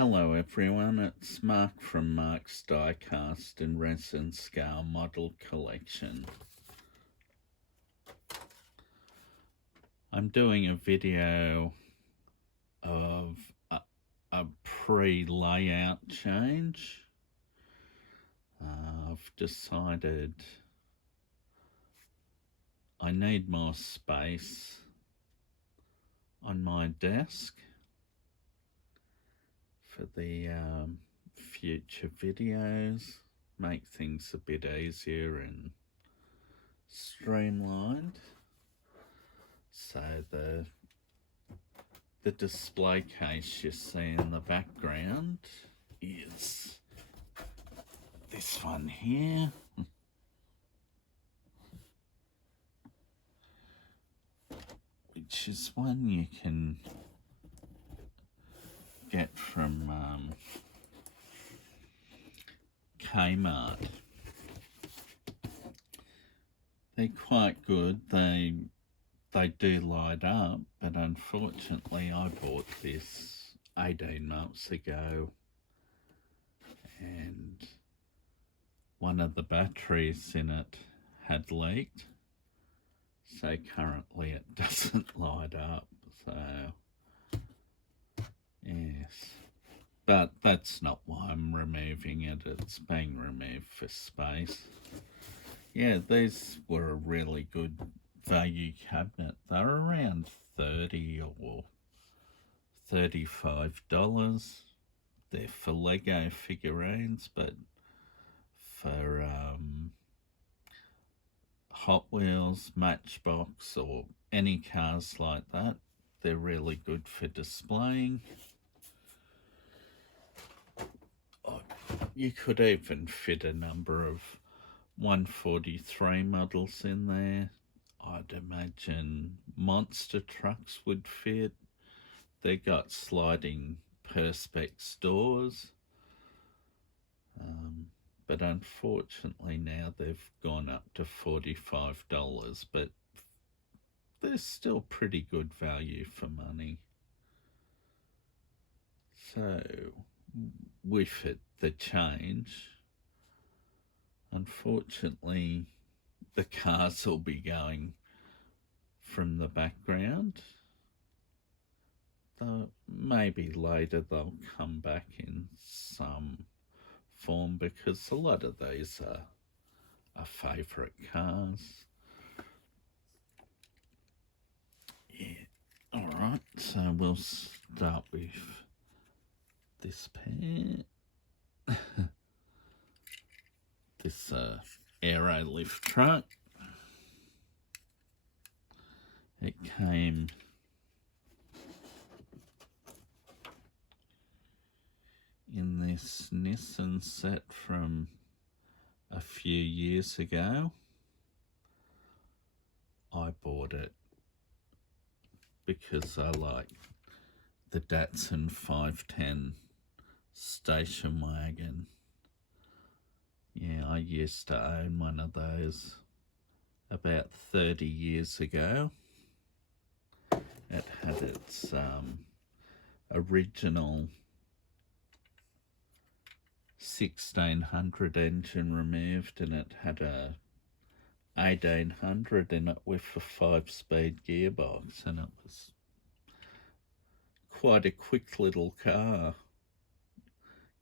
Hello everyone, it's Mark from Mark's Diecast and Resin Scale Model Collection. I'm doing a video of a pre-layout change. I've decided I need more space on my desk for the future videos, make things a bit easier and streamlined. So the display case you see in the background is this one here. Which is one you can get from Kmart. They're quite good. They do light up, but unfortunately I bought this 18 months ago and one of the batteries in it had leaked, so currently it doesn't light up. So yes, but that's not why I'm removing it. It's being removed for space. Yeah, these were a really good value cabinet. They're around $30 or $35. They're for Lego figurines, but for Hot Wheels, Matchbox, or any cars like that, they're really good for displaying. You could even fit a number of 143 models in there. I'd imagine monster trucks would fit. They got sliding perspex doors, but unfortunately now they've gone up to $45, but they're still pretty good value for money. So with it, the change, unfortunately the cars will be going from the background. Maybe later they'll come back in some form, because a lot of these are favourite cars. Yeah, alright, so we'll start with this pair. This aero lift truck. It came in this Nissan set from a few years ago. I bought it because I like the Datsun 510 station wagon. Yeah, I used to own one of those about 30 years ago. It had its original 1600 engine removed, and it had a 1800 in it with a 5-speed gearbox, and it was quite a quick little car,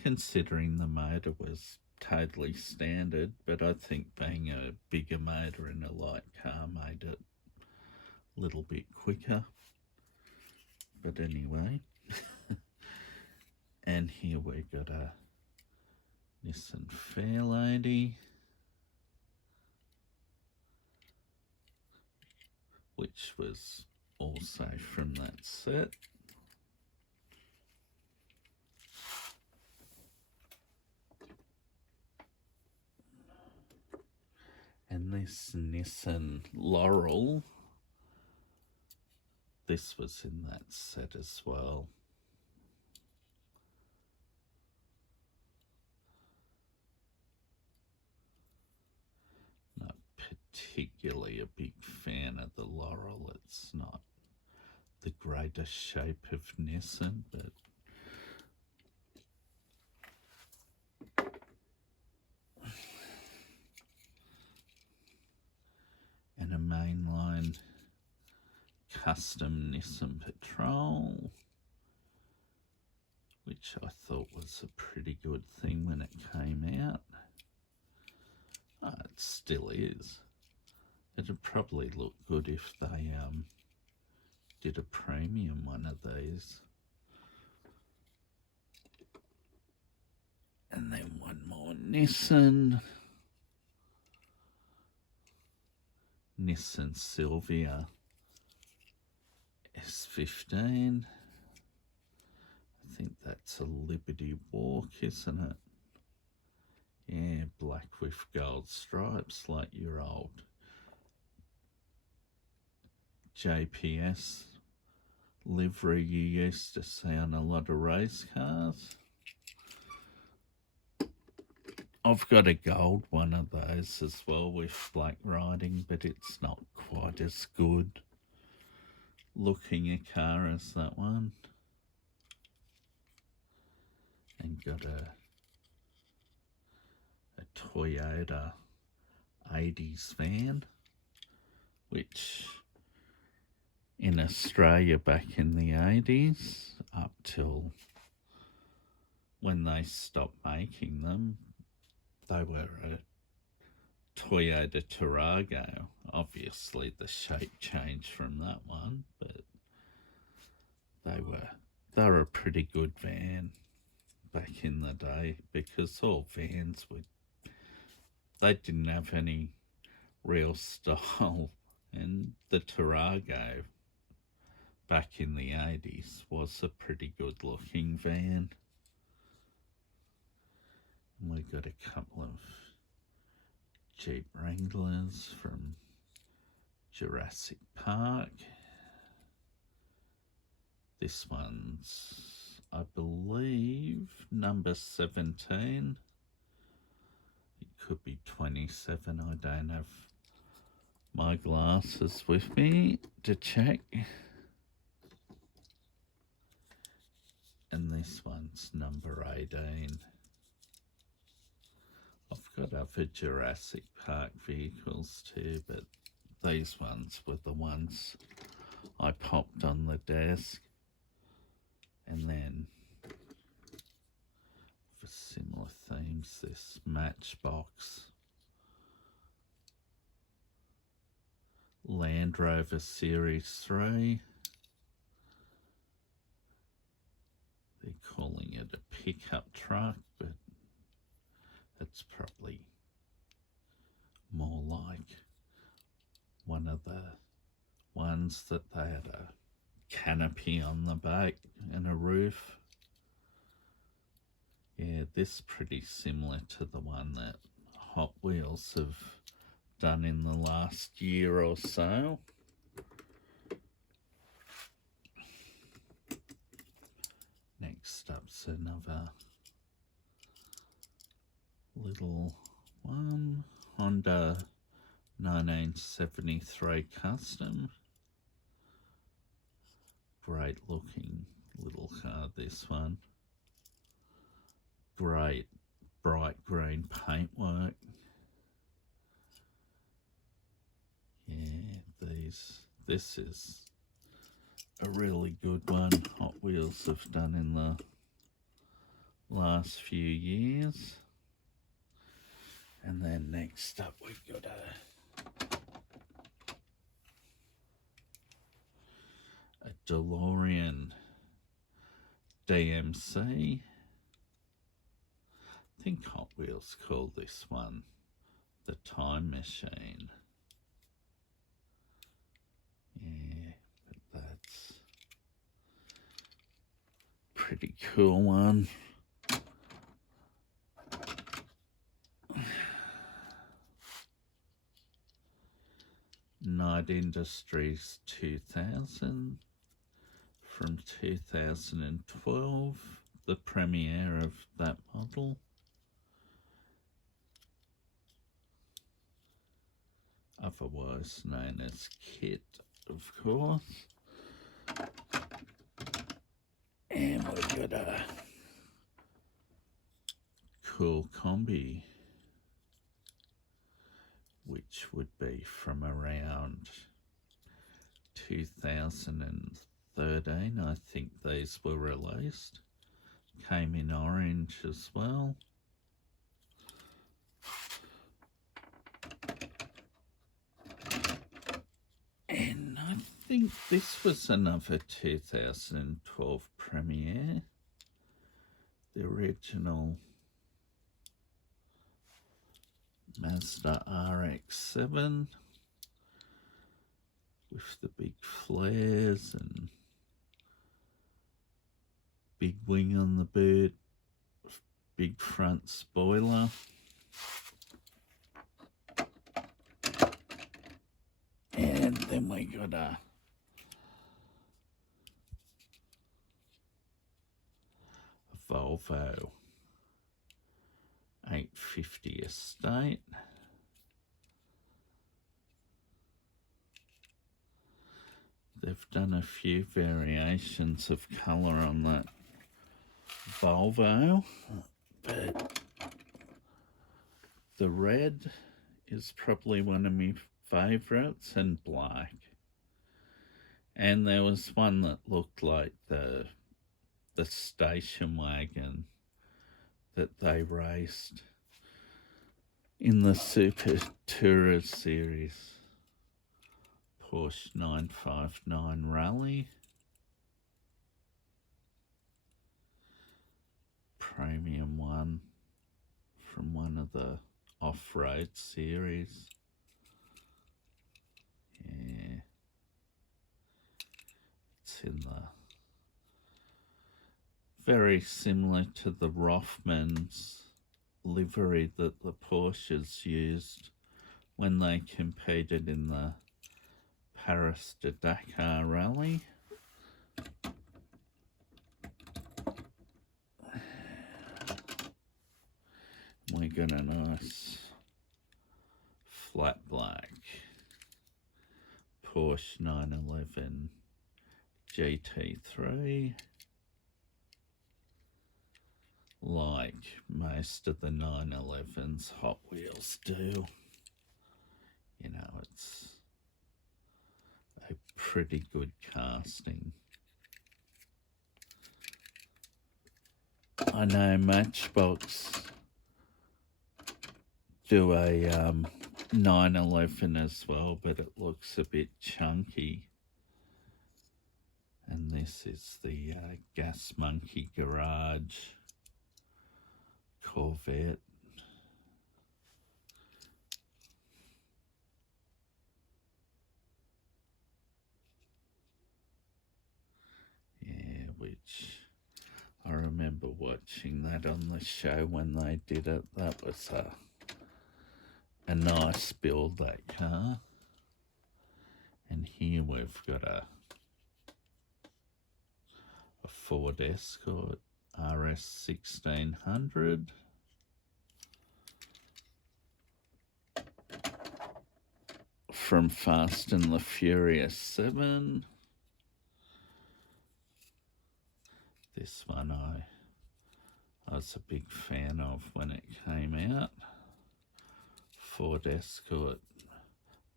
considering the motor was totally standard. But I think being a bigger motor in a light car made it a little bit quicker. But anyway, and here we got a Nissan Fairlady, which was also from that set. And this Nissan Laurel, this was in that set as well. Not particularly a big fan of the Laurel. It's not the greatest shape of Nissan, but design custom Nissan Patrol, which I thought was a pretty good thing when it came out. It still is. It'd probably look good if they did a premium one of these. And then one more Nissan Silvia S15. I think that's a Liberty Walk, isn't it? Yeah, black with gold stripes like your old JPS livery you used to see on a lot of race cars. I've got a gold one of those as well with black writing, but it's not quite as good looking a car as that one. And got a Toyota 80s van, which in Australia back in the 80s, up till when they stopped making them, they were a Toyota Tarago. Obviously the shape changed from that one, but they were a pretty good van back in the day, because all vans they didn't have any real style, and the Tarago back in the 80s was a pretty good looking van. And we got a couple of Jeep Wranglers from Jurassic Park. This one's, I believe, number 17. It could be 27. I don't have my glasses with me to check. And this one's number 18. I've got other Jurassic Park vehicles too, but these ones were the ones I popped on the desk. And then for similar themes, this Matchbox Land Rover Series 3. They're calling it a pickup truck, but it's probably more like one of the ones that they had a canopy on the back and a roof. Yeah, this is pretty similar to the one that Hot Wheels have done in the last year or so. Next up's another little one, Honda 1973 Custom. Great looking little car, this one. Great bright green paintwork. Yeah, this is a really good one Hot Wheels have done in the last few years. And then next up we've got a DeLorean DMC. I think Hot Wheels called this one the Time Machine. Yeah, but that's a pretty cool one. Night Industries 2000 from 2012, the premiere of that model. Otherwise known as Kit, of course. And we've got a cool combi, which would be from around 2013, I think these were released. Came in orange as well. And I think this was another 2012 premiere. The original Mazda RX-7 with the big flares and big wing on the boot, big front spoiler. And then we got a Volvo 850 Estate. They've done a few variations of colour on that Volvo, but the red is probably one of my favourites, and black. And there was one that looked like the station wagon that they raced in the Super Tourer series, Porsche 959 Rally. Premium one from one of the off-road series. Yeah, it's in the very similar to the Rothmans livery that the Porsches used when they competed in the Paris to Dakar Rally. We got a nice flat black Porsche 911 GT3, like most of the 911s Hot Wheels do. You know, it's a pretty good casting. I know Matchbox do a 911 as well, but it looks a bit chunky. And this is the Gas Monkey Garage Corvette. Yeah, which I remember watching that on the show when they did it. That was a nice build, that car. And here we've got a Ford Escort RS 1600. From Fast and the Furious 7. This one I was a big fan of when it came out. Ford Escort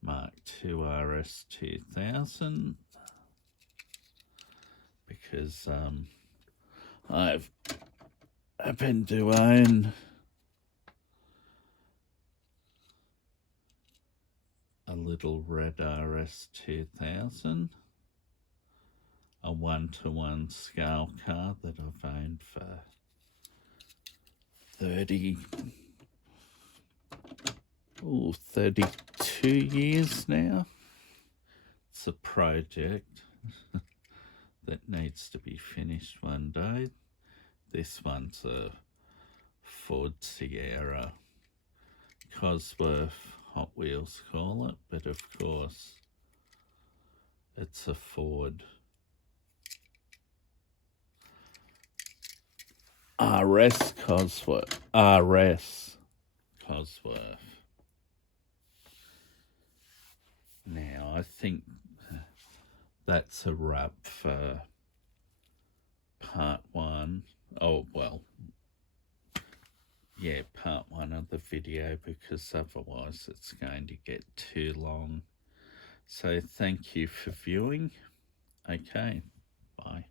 Mark II RS 2000. Because I've happened to own a little red RS 2000, a 1-to-1 scale car that I've owned for 32 years now. It's a project that needs to be finished one day. This one's a Ford Sierra, Cosworth Hot Wheels call it, but of course it's a Ford RS Cosworth. Now I think that's a wrap for part one. Oh, well, yeah, part one of the video, because otherwise it's going to get too long. So thank you for viewing. Okay, bye.